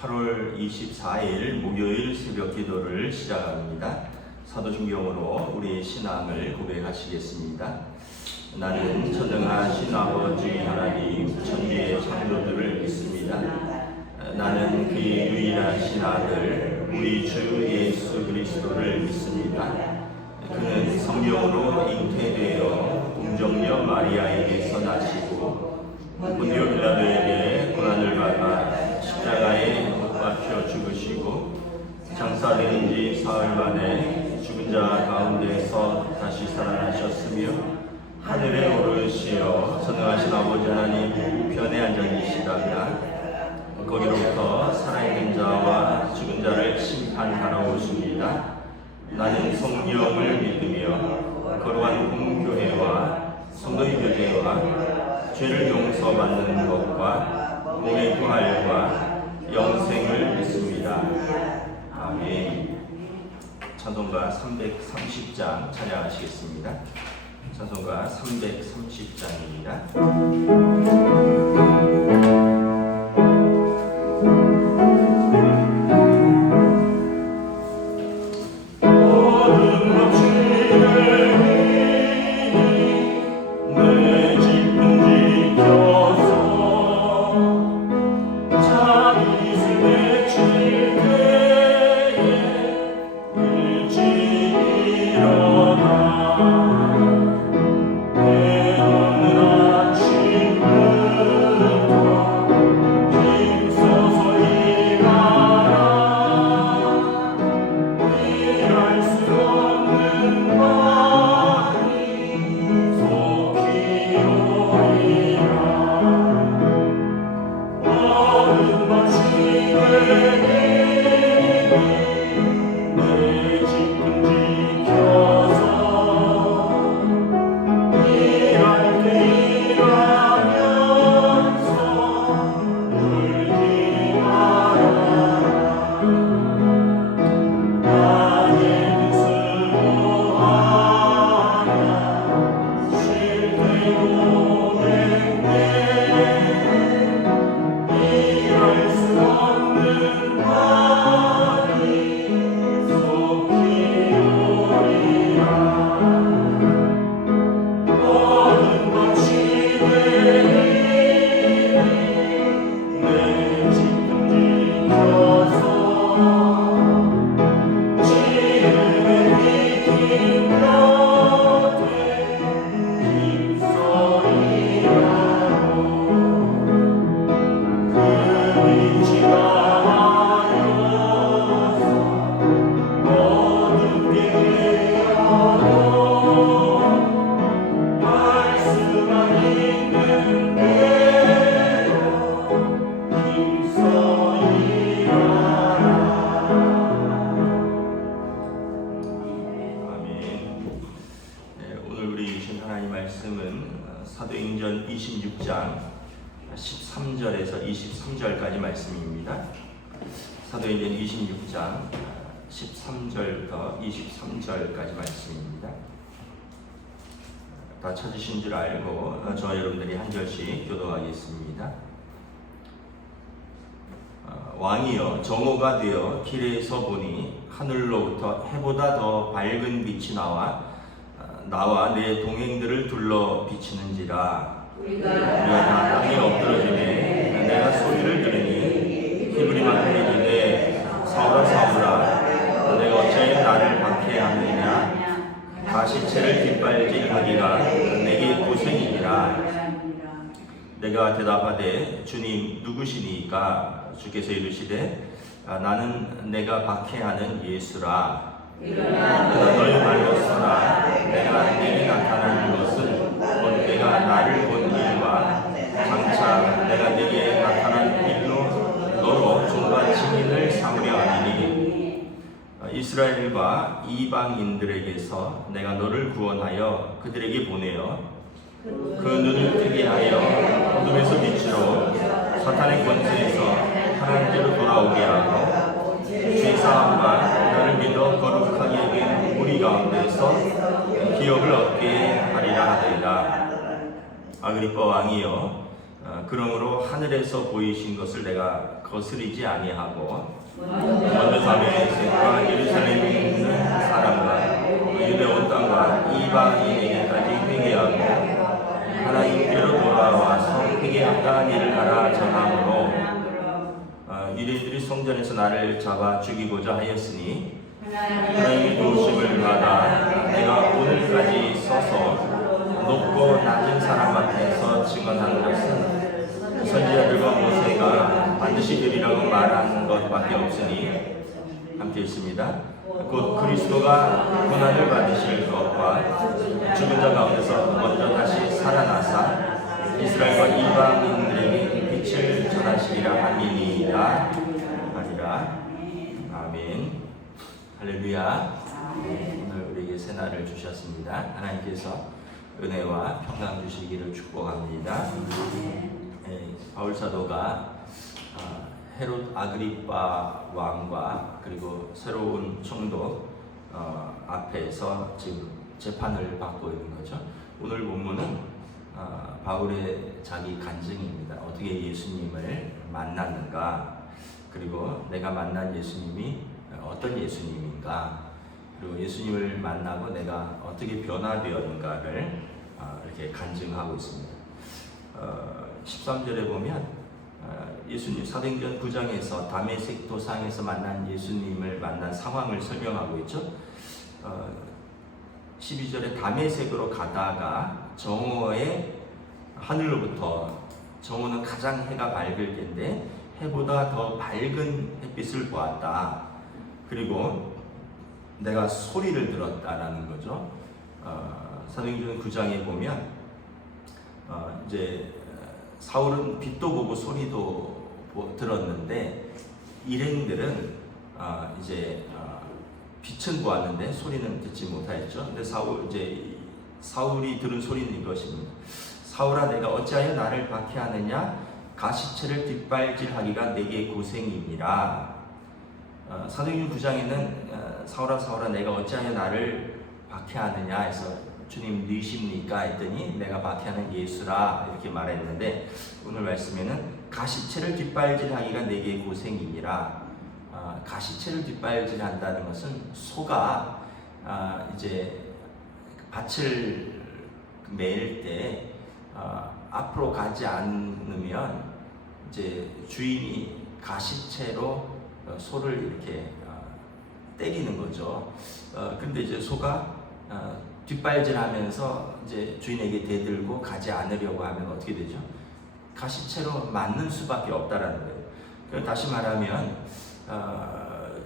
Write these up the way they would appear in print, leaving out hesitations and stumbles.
8월 24일 목요일 새벽 기도를 시작합니다. 사도신경으로 우리의 신앙을 고백하시겠습니다. 나는 전능하신 아버지 하나님 천지의 창조주를 믿습니다. 나는 그의 유일하신 아들 우리 주 예수 그리스도를 믿습니다. 그는 성령으로 잉태되어 동정녀 마리아에게서 나시고 본디오 빌라도에게 고난을 받아 십자가에 못 박혀 죽으시고 장사된 지 사흘 만에 죽은 자 가운데서 다시 살아나셨으며 하늘에 오르시어 전능하신 아버지 하나님 우편에 앉아 계시다가 거기로부터 살아있는 자와 죽은 자를 심판하러 오십니다. 나는 성령을 믿으며 거룩한 공교회와 성도의 교제와 죄를 용서받는 것과 몸의 부활과 영생을 믿습니다. 아멘. 찬송가 330장 찬양하시겠습니다. 찬송가 330장입니다. 사도행전 26장 13절에서 23절까지 말씀입니다. 사도행전 26장 13절부터 23절까지 말씀입니다. 다 찾으신 줄 알고 저와 여러분들이 한 절씩 교도하겠습니다. 왕이여 정오가 되어 길에서 보니 하늘로부터 해보다 더 밝은 빛이 나와 내 동행들을 둘러 비치는지라. 우리가 다 땅에 엎드러지매 내가 소리를 들으니 히브리만 이르되 사울아 사울아 내가 어찌하여 나를 박해하느냐. 가시체를 깃발질하기가 내게 고생이니라. 내가 대답하되 주님 누구시니까. 주께서 이르시되 나는 내가 박해하는 예수라. 그러나 너희 말로서나 내가 내게 나타나는 것은 곧 내가 나를 본 일과 장차 내가 내게 나타난 일로 너로 종과 증인을 삼으려 하니니 이스라엘과 이방인들에게서 내가 너를 구원하여 그들에게 보내어 그 눈을 뜨게 하여 어둠에서 빛으로 사탄의 권세에서 하나님께로 돌아오게 하고 죄사함과 너를 믿어 거룩하게 된 우리 가운데서 기업을 얻게 하리라 하더이다. 아그리빠 왕이여 그러므로 하늘에서 보이신 것을 내가 거스리지 아니하고 먼저 다메섹과 예루살렘에 있는 사람과 유대 온 땅과 이방인에게까지 회개하고 하나님께로 돌아와서 회개한다는 일을 하라 전함으로 유대인들이 성전에서 나를 잡아 죽이고자 하였으니 하나님의 도우심을 받아 내가 오늘까지 서서 높고 낮은 사람 앞에서 증언하는 것은 선지자들과 모세가 반드시 되리라고 말한 것밖에 없으니 함께 있습니다. 곧 그리스도가 고난을 받으실 것과 죽은 자 가운데서 먼저 다시 살아나사 이스라엘과 이방인들에게 빛을 전하시리라 함이니이다 하니라. 아멘. 할렐루야. 오늘 우리에게 새날을 주셨습니다. 하나님께서 은혜와 평강 주시기를 축복합니다. 바울 사도가 헤롯 아그리빠 왕과 그리고 새로운 총독 앞에서 지금 재판을 받고 있는 거죠. 오늘 본문은 바울의 자기 간증입니다. 어떻게 예수님을 만났는가, 그리고 내가 만난 예수님이 어떤 예수님인가, 그리고 예수님을 만나고 내가 어떻게 변화되었는가를 이렇게 간증하고 있습니다. 13절에 보면 예수님 사도행전 9장에서 다메섹 도상에서 만난 예수님을 만난 상황을 설명하고 있죠. 12절에 다메섹으로 가다가 정오에 하늘로부터, 정오는 가장 해가 밝을 때인데 해보다 더 밝은 햇빛을 보았다. 그리고 내가 소리를 들었다라는 거죠. 사도행전 9장에 보면 이제 사울은 빛도 보고 소리도 들었는데 일행들은 이제 빛은 보았는데 소리는 듣지 못하였죠. 근데 사울이 들은 소리는 이것입니다. 사울아, 내가 어찌하여 나를 박해하느냐? 가시체를 뒷발질하기가 내게 고생이니라. 사도행전 9장에는 사울아 내가 어찌하여 나를 박해하느냐 해서 주님 누이십니까 했더니 내가 박해하는 예수라 이렇게 말했는데, 오늘 말씀에는 가시체를 뒷발질하기가 내게 고생이니라. 가시체를 뒷발질한다는 것은 소가 이제 밭을 매일 때 앞으로 가지 않으면 이제 주인이 가시체로 소를 이렇게 때리는 거죠. 근데 이제 소가 뒷발질하면서 이제 주인에게 대들고 가지 않으려고 하면 어떻게 되죠? 가시체로 맞는 수밖에 없다라는 거예요. 다시 말하면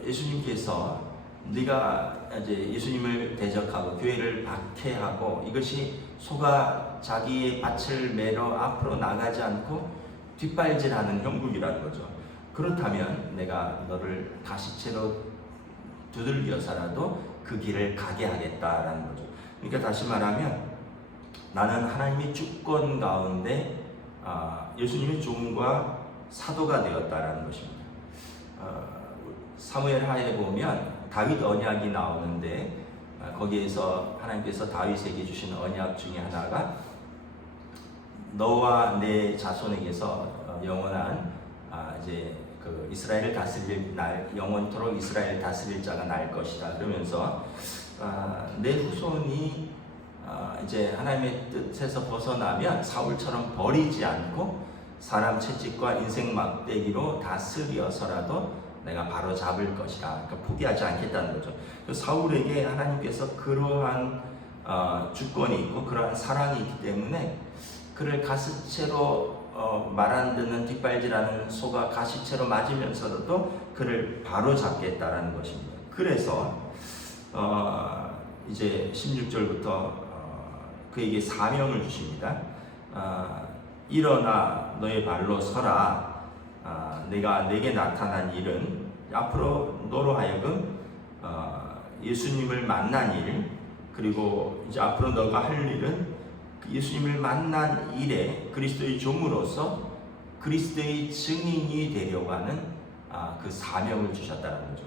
예수님께서 네가 이제 예수님을 대적하고 교회를 박해하고 이것이 소가 자기의 밭을 매러 앞으로 나가지 않고 뒷발질하는 형국이라는 거죠. 그렇다면 내가 너를 가시체로 두들겨서라도 그 길을 가게 하겠다라는 거죠. 그러니까 다시 말하면 나는 하나님의 주권 가운데 예수님의 종과 사도가 되었다라는 것입니다. 사무엘 하에 보면 다윗 언약이 나오는데 거기에서 하나님께서 다윗에게 주신 언약 중에 하나가 너와 내 자손에게서 영원한 이제 그 이스라엘을 다스릴 날, 영원토록 이스라엘을 다스릴 자가 날 것이다. 그러면서 내 후손이 이제 하나님의 뜻에서 벗어나면 사울처럼 버리지 않고 사람 채찍과 인생 막대기로 다스려서라도 내가 바로 잡을 것이다. 그러니까 포기하지 않겠다는 거죠. 사울에게 하나님께서 그러한 주권이 있고 그러한 사랑이 있기 때문에 그를 가시체로 말 안 듣는 뒷발질하는 소가 가시체로 맞으면서도 그를 바로 잡겠다라는 것입니다. 그래서 이제 16절부터 그에게 사명을 주십니다. 일어나 너의 발로 서라. 내가 내게 나타난 일은 앞으로 너로 하여금 예수님을 만난 일, 그리고 이제 앞으로 너가 할 일은 예수님을 만난 일에 그리스도의 종으로서 그리스도의 증인이 되려고 하는 그 사명을 주셨다는 거죠.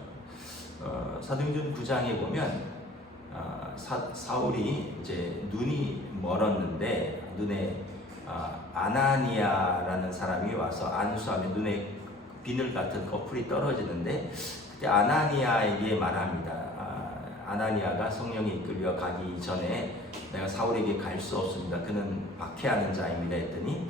사도행전 9장에 보면 사울이 이제 눈이 멀었는데 눈에 아나니아라는 사람이 와서 안수하며 눈에 비늘 같은 거풀이 떨어지는데 그때 아나니아에게 말합니다. 아나니아가 성령이 이끌려 가기 전에 내가 사울에게 갈 수 없습니다. 그는 박해하는 자입니다 했더니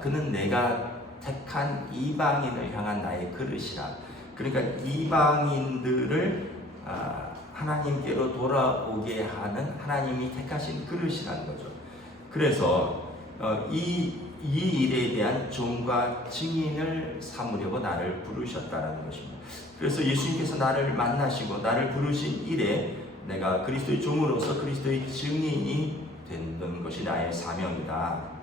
그는 내가 택한 이방인을 향한 나의 그릇이라. 그러니까 이방인들을 하나님께로 돌아오게 하는 하나님이 택하신 그릇이라는 거죠. 그래서 이 일에 대한 종과 증인을 삼으려고 나를 부르셨다라는 것입니다. 그래서 예수님께서 나를 만나시고 나를 부르신 일에 내가 그리스도의 종으로서 그리스도의 증인이 되는 것이 나의 사명이다.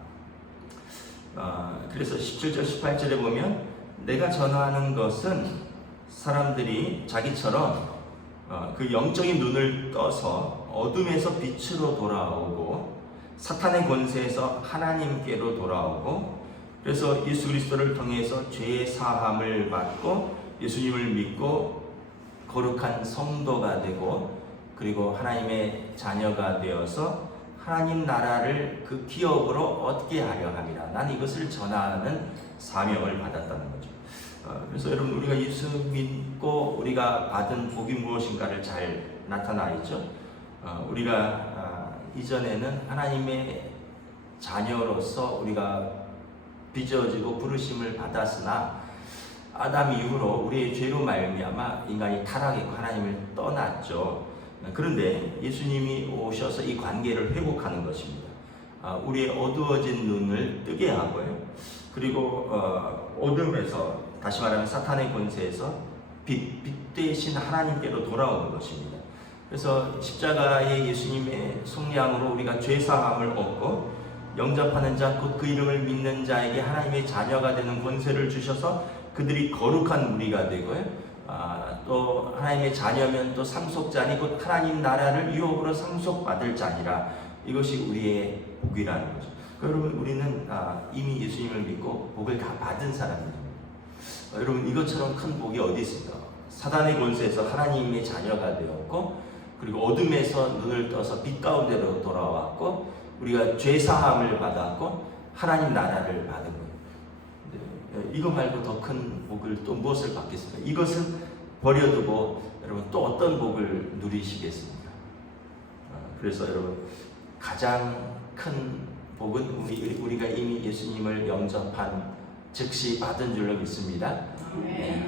그래서 17절 18절에 보면 내가 전하는 것은 사람들이 자기처럼 그 영적인 눈을 떠서 어둠에서 빛으로 돌아오고 사탄의 권세에서 하나님께로 돌아오고 그래서 예수 그리스도를 통해서 죄의 사함을 받고 예수님을 믿고 거룩한 성도가 되고 그리고 하나님의 자녀가 되어서 하나님 나라를 그 기업으로 얻게 하려 함이라. 나는 이것을 전하는 사명을 받았다는 거죠. 그래서 여러분 우리가 예수 믿고 우리가 받은 복이 무엇인가를 잘 나타나 있죠. 우리가 이전에는 하나님의 자녀로서 우리가 빚어지고 부르심을 받았으나 아담 이후로 우리의 죄로 말미암아 인간이 타락했고 하나님을 떠났죠. 그런데 예수님이 오셔서 이 관계를 회복하는 것입니다. 우리의 어두워진 눈을 뜨게 하고요. 그리고 어둠에서 다시 말하면 사탄의 권세에서 빛 대신 하나님께로 돌아오는 것입니다. 그래서 십자가의 예수님의 속량으로 우리가 죄사함을 얻고 영접하는 자 곧 그 이름을 믿는 자에게 하나님의 자녀가 되는 권세를 주셔서 그들이 거룩한 무리가 되고요. 또 하나님의 자녀면 또 상속자니 곧 하나님 나라를 유업으로 상속받을 자니라. 이것이 우리의 복이라는 거죠. 여러분 우리는 이미 예수님을 믿고 복을 다 받은 사람입니다. 여러분 이것처럼 큰 복이 어디 있습니까? 사단의 권세에서 하나님의 자녀가 되었고 그리고 어둠에서 눈을 떠서 빛 가운데로 돌아왔고 우리가 죄사함을 받았고 하나님 나라를 받은 거예요. 이거 말고 더 큰 복을 또 무엇을 받겠습니까? 이것을 버려두고 여러분 또 어떤 복을 누리시겠습니까? 그래서 여러분 가장 큰 복은 우리가 이미 예수님을 영접한 즉시 받은 줄로 믿습니다.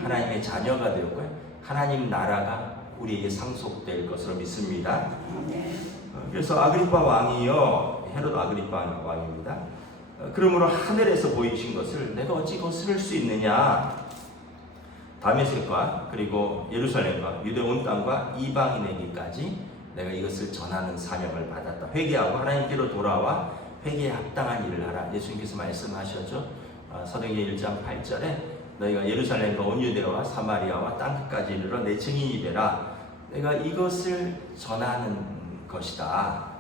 하나님의 자녀가 되었고요. 하나님 나라가 우리에게 상속될 것으로 믿습니다. 그래서 아그리파 왕이요, 헤롯 아그리파 왕입니다. 그러므로 하늘에서 보이신 것을 내가 어찌 거스를 수 있느냐? 다메섹과 그리고 예루살렘과 유대 온 땅과 이방인에게까지 내가 이것을 전하는 사명을 받았다. 회개하고 하나님께로 돌아와 회개에 합당한 일을 하라. 예수님께서 말씀하셨죠. 사도행전 1장 8절에 너희가 예루살렘과 온 유대와 사마리아와 땅끝까지 이르러 내 증인이 되라. 내가 이것을 전하는 것이다.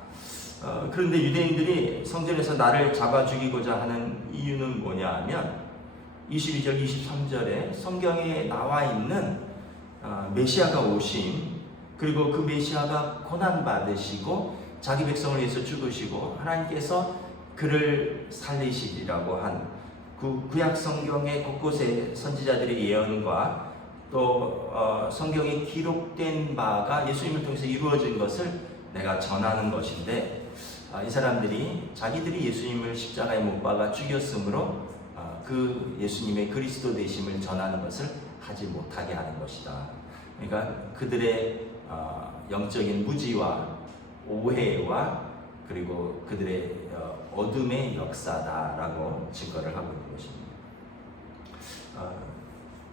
그런데 유대인들이 성전에서 나를 잡아 죽이고자 하는 이유는 뭐냐 하면 22절 23절에 성경에 나와 있는 메시아가 오심 그리고 그 메시아가 고난받으시고 자기 백성을 위해서 죽으시고 하나님께서 그를 살리시리라고 한 그 구약 성경의 곳곳에 선지자들의 예언과 또 성경에 기록된 바가 예수님을 통해서 이루어진 것을 내가 전하는 것인데 이 사람들이 자기들이 예수님을 십자가에 못 박아 죽였으므로 그 예수님의 그리스도 되심을 전하는 것을 하지 못하게 하는 것이다. 그러니까 그들의 영적인 무지와 오해와 그리고 그들의 어둠의 역사다라고 증거를 하고 있는 것입니다.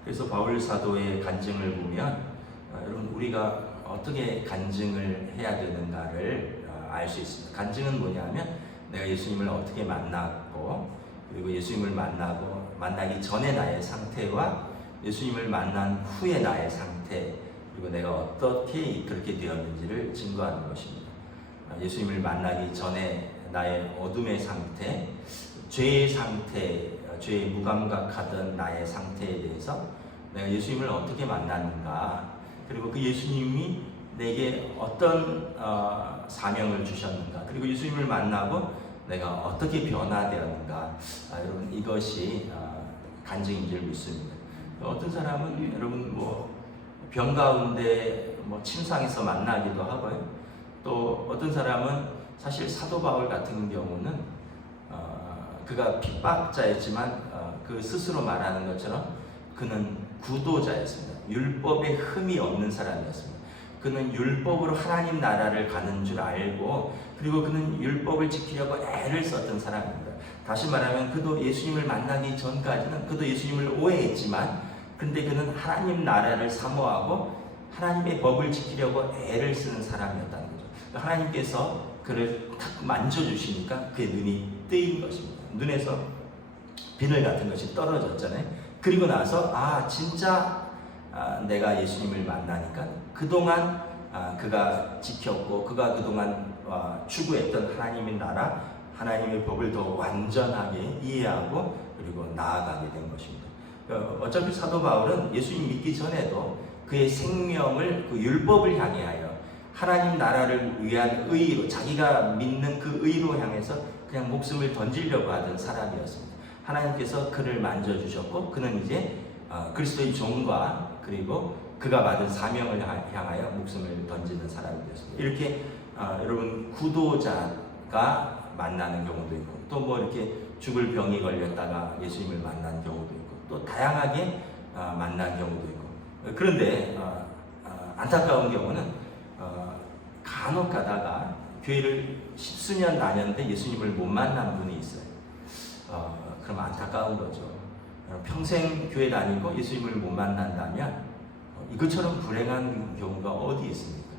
그래서 바울 사도의 간증을 보면 여러분 우리가 어떻게 간증을 해야 되는가를 알 수 있습니다. 간증은 뭐냐면 내가 예수님을 어떻게 만났고 그리고 예수님을 만나기 전에 나의 상태와 예수님을 만난 후에 나의 상태 그리고 내가 어떻게 그렇게 되었는지를 증거하는 것입니다. 예수님을 만나기 전에 나의 어둠의 상태, 죄의 상태, 죄에 무감각하던 나의 상태에 대해서 내가 예수님을 어떻게 만났는가 그리고 그 예수님이 내게 어떤 사명을 주셨는가 그리고 예수님을 만나고 내가 어떻게 변화되었는가, 여러분 이것이 간증인 줄 믿습니다. 어떤 사람은 여러분 병 가운데 침상에서 만나기도 하고요. 또 어떤 사람은 사실 사도 바울 같은 경우는 그가 핍박자였지만 그 스스로 말하는 것처럼 그는 구도자였습니다. 율법에 흠이 없는 사람이었습니다. 그는 율법으로 하나님 나라를 가는 줄 알고, 그리고 그는 율법을 지키려고 애를 썼던 사람입니다. 다시 말하면 그도 예수님을 만나기 전까지는 그도 예수님을 오해했지만, 근데 그는 하나님 나라를 사모하고 하나님의 법을 지키려고 애를 쓰는 사람이었다는 거죠. 하나님께서 그를 탁 만져주시니까 그의 눈이 뜨인 것입니다. 눈에서 비늘 같은 것이 떨어졌잖아요. 그리고 나서 진짜 내가 예수님을 만나니까 그동안 그가 지켰고 그가 그동안 추구했던 하나님의 나라, 하나님의 법을 더 완전하게 이해하고 그리고 나아가게 된 것입니다. 어차피 사도 바울은 예수님 믿기 전에도 그의 생명을 그 율법을 향하여 하나님 나라를 위한 의로, 자기가 믿는 그 의로 향해서 그냥 목숨을 던지려고 하던 사람이었습니다. 하나님께서 그를 만져주셨고 그는 이제 그리스도의 종과 그리고 그가 받은 사명을 향하여 목숨을 던지는 사람이 되었습니다. 이렇게 여러분 구도자가 만나는 경우도 있고, 또 이렇게 죽을 병이 걸렸다가 예수님을 만난 경우도 있고, 또 다양하게 만난 경우도 있고. 그런데 안타까운 경우는 간혹 가다가 교회를 십수년 다녔는데 예수님을 못 만난 분이 있어요. 그럼 안타까운 거죠. 평생 교회 다니고 예수님을 못 만난다면 이것처럼 불행한 경우가 어디 있습니까?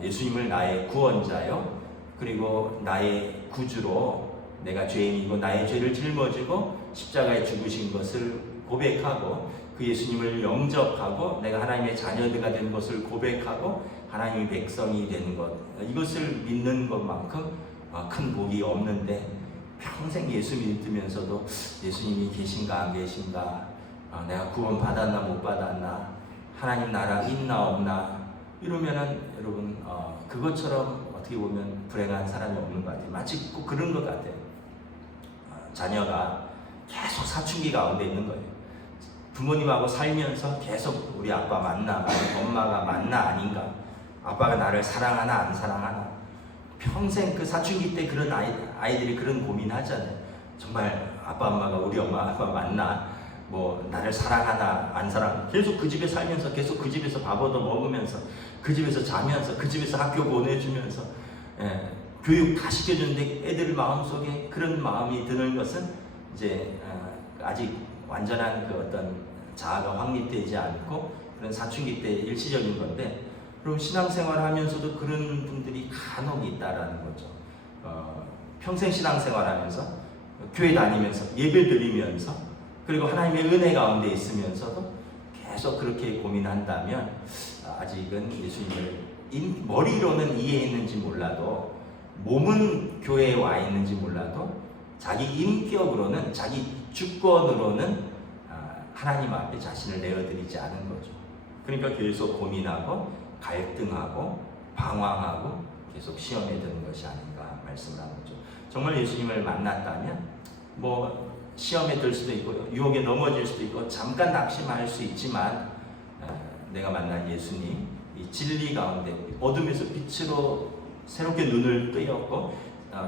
예수님을 나의 구원자요, 그리고 나의 구주로 내가 죄인이고 나의 죄를 짊어지고 십자가에 죽으신 것을 고백하고 그 예수님을 영접하고 내가 하나님의 자녀가 된 것을 고백하고 하나님의 백성이 되는 것, 이것을 믿는 것만큼 큰 복이 없는데, 평생 예수 믿으면서도 예수님이 계신가 안 계신가, 내가 구원 받았나 못 받았나, 하나님 나라 있나 없나, 이러면은 여러분 그것처럼 어떻게 보면 불행한 사람이 없는 것 같아요. 마치 꼭 그런 것 같아요. 자녀가 계속 사춘기 가운데 있는 거예요. 부모님하고 살면서 계속 우리 아빠 맞나, 엄마가 맞나 아닌가, 아빠가 나를 사랑하나 안 사랑하나, 평생 그 사춘기 때 그런 아이들이 그런 고민하잖아요. 정말 아빠 엄마가 우리 엄마 아빠 맞나, 나를 사랑하나 안 사랑, 계속 그 집에 살면서 계속 그 집에서 밥 얻어 먹으면서 그 집에서 자면서 그 집에서 학교 보내주면서 교육 다 시켜주는데 애들 마음속에 그런 마음이 드는 것은 이제 아직 완전한 그 어떤 자아가 확립되지 않고 그런 사춘기 때 일시적인 건데, 그럼 신앙생활 하면서도 그런 분들이 간혹 있다라는 거죠. 평생 신앙생활 하면서 교회 다니면서 예배 드리면서 그리고 하나님의 은혜 가운데 있으면서도 계속 그렇게 고민한다면 아직은 예수님을 머리로는 이해했는지 몰라도, 몸은 교회에 와 있는지 몰라도 자기 인격으로는, 자기 주권으로는 하나님 앞에 자신을 내어드리지 않은 거죠. 그러니까 계속 고민하고 갈등하고 방황하고 계속 시험에 드는 것이 아닌가 말씀을 하는 거죠. 정말 예수님을 만났다면 시험에 들 수도 있고 유혹에 넘어질 수도 있고 잠깐 낙심할 수 있지만, 내가 만난 예수님, 이 진리 가운데 어둠에서 빛으로 새롭게 눈을 뜨였고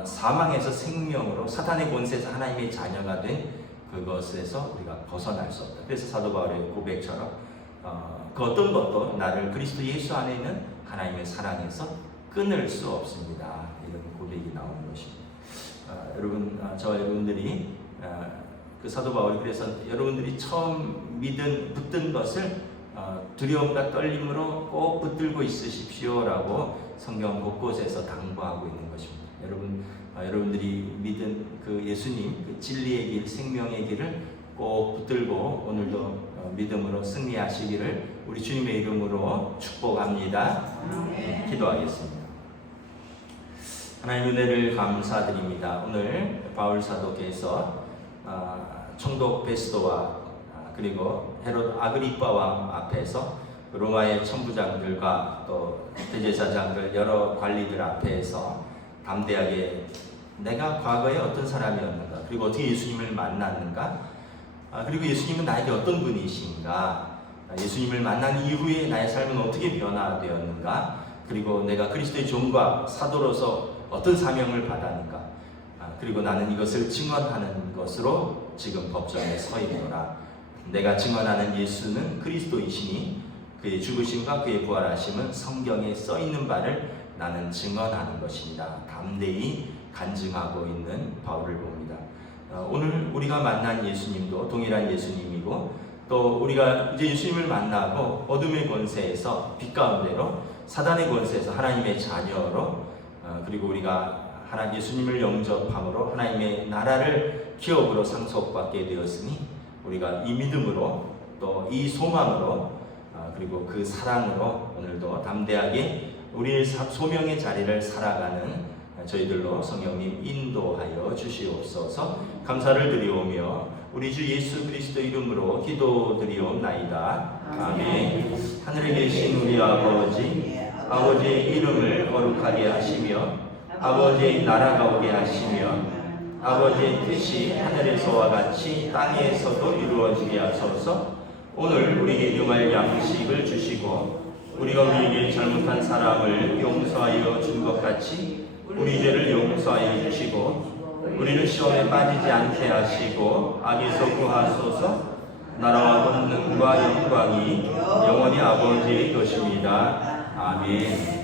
사망에서 생명으로, 사탄의 권세에서 하나님의 자녀가 된 그것에서 우리가 벗어날 수 없다. 그래서 사도 바울의 고백처럼 그 어떤 것도 나를 그리스도 예수 안에 있는 하나님의 사랑에서 끊을 수 없습니다. 이런 고백이 나오는 것입니다. 저와 여러분들이 그 사도 바울이 그래서 여러분들이 처음 붙든 것을 두려움과 떨림으로 꼭 붙들고 있으십시오라고 성경 곳곳에서 당부하고 있는 것입니다. 여러분들이 믿은 그 예수님, 그 진리의 길, 생명의 길을 꼭 붙들고 오늘도 믿음으로 승리하시기를 우리 주님의 이름으로 축복합니다. 기도하겠습니다. 하나님 은혜를 감사드립니다. 오늘 바울 사도께서 총독 베스도와 그리고 헤롯 아그리파 왕 앞에서 로마의 천부장들과 또 대제사장들, 여러 관리들 앞에서 담대하게 내가 과거에 어떤 사람이었는가, 그리고 어떻게 예수님을 만났는가, 그리고 예수님은 나에게 어떤 분이신가, 예수님을 만난 이후에 나의 삶은 어떻게 변화되었는가, 그리고 내가 그리스도의 종과 사도로서 어떤 사명을 받았는가, 그리고 나는 이것을 증언하는 것으로 지금 법정에 서 있노라. 내가 증언하는 예수는 그리스도이시니 그의 죽으심과 그의 부활하심은 성경에 써 있는 바를 나는 증언하는 것입니다. 담대히 간증하고 있는 바울을 봅니다. 오늘 우리가 만난 예수님도 동일한 예수님이고, 또 우리가 이제 예수님을 만나고 어둠의 권세에서 빛 가운데로, 사단의 권세에서 하나님의 자녀로, 그리고 우리가 예수님을 영접함으로 하나님의 나라를 기업으로 상속받게 되었으니, 우리가 이 믿음으로 또 이 소망으로 그리고 그 사랑으로 오늘도 담대하게 우리의 소명의 자리를 살아가는 저희들로 성령님 인도하여 주시옵소서. 감사를 드리오며 우리 주 예수 그리스도 이름으로 기도드리옵나이다. 아멘. 하늘에 계신 우리 아버지의 이름을 거룩하게 하시며 아버지의 나라가 오게 하시며 아버지의 뜻이 하늘에서와 같이 땅에서도 이루어지게 하소서. 오늘 우리에게 용할 양식을 주시고 우리가 우리에게 잘못한 사람을 용서하여 준 것 같이 우리 죄를 용서하여 주시고 우리를 시험에 빠지지 않게 하시고 악에서 구하소서. 나라와 권능과 영광이 영원히 아버지의 것입니다. 아멘.